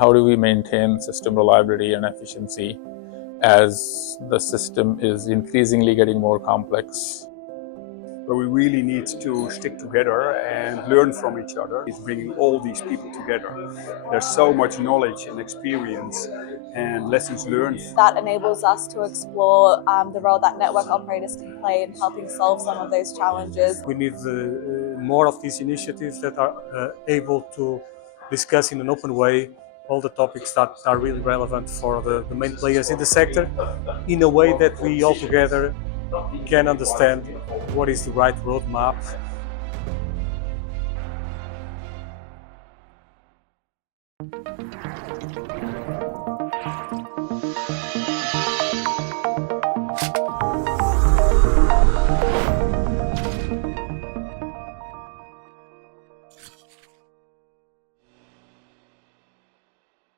how do we maintain system reliability and efficiency as the system is increasingly getting more complex. Where we really need to stick together and learn from each other. It's bringing all these people together. There's so much knowledge and experience and lessons learned. That enables us to explore the role that network operators can play in helping solve some of those challenges. We need more of these initiatives that are able to discuss in an open way all the topics that are really relevant for the main players in the sector in a way that we all together can understand what is the right roadmap.